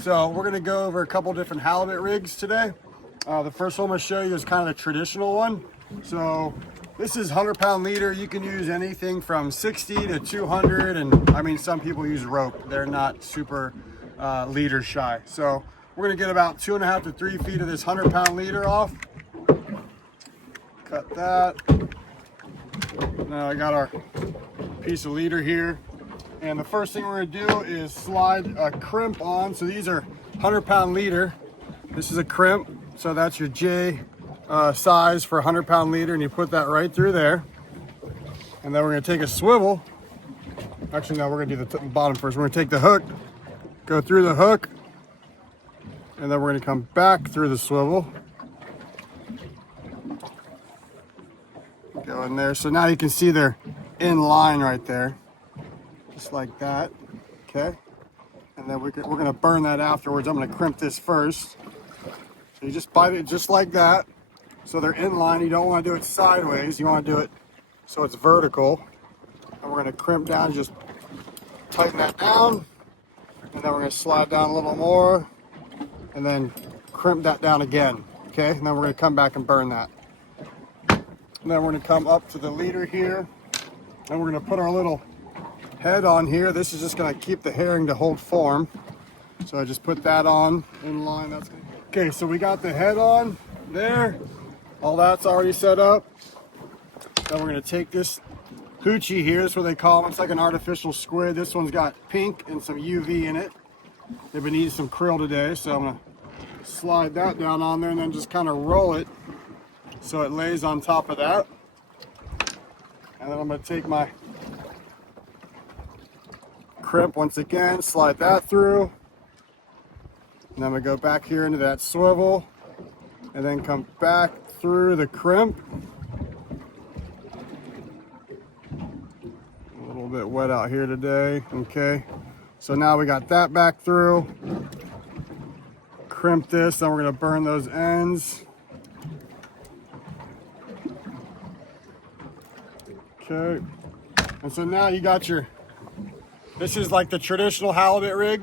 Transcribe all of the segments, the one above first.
So we're gonna go over a couple different halibut rigs today. The first one I'm gonna show you is kind of the traditional one. So this is 100-pound leader. You can use anything from 60 to 200, and I mean, some people use rope. They're not super leader shy. So we're gonna get about 2.5 to 3 feet of this 100-pound leader off. Cut that. Now I got our piece of leader here. And the first thing we're gonna do is slide a crimp on. So these are 100-pound leader. This is a crimp, so that's your J size for 100-pound leader, and you put that right through there. And then we're gonna take a swivel. Actually, no, we're gonna do the bottom first. We're gonna take the hook, go through the hook, and then we're gonna come back through the swivel. Go in there. So now you can see they're in line right there. Just like that, okay? And then we're gonna burn that afterwards. I'm gonna crimp this first. So you just bite it just like that. So they're in line. You don't wanna do it sideways. You wanna do it so it's vertical. And we're gonna crimp down, just tighten that down. And then we're gonna slide down a little more. And then crimp that down again, okay? And then we're gonna come back and burn that. And then we're gonna come up to the leader here. And we're gonna put our little head on here. This is just going to keep the herring to hold form. So I just put that on in line. That's good. Okay, so we got the head on there. All that's already set up. Then we're going to take this hoochie here. That's what they call them. It's like an artificial squid. This one's got pink and some UV in it. They've been eating some krill today, so I'm going to slide that down on there and then just kind of roll it so it lays on top of that. And then I'm going to take my crimp once again, slide that through, and then we go back here into that swivel and then come back through the crimp. A little bit wet out here today. Okay, so now we got that back through, crimp this, then we're going to burn those ends. Okay, and so now you got your, this is like the traditional halibut rig,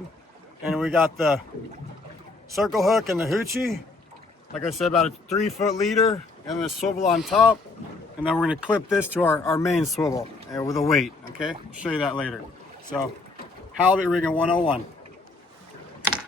and we got the circle hook and the hoochie. Like I said, about a 3-foot leader and the swivel on top. And then we're gonna clip this to our main swivel with a weight, okay? I'll show you that later. So, halibut rigging 101.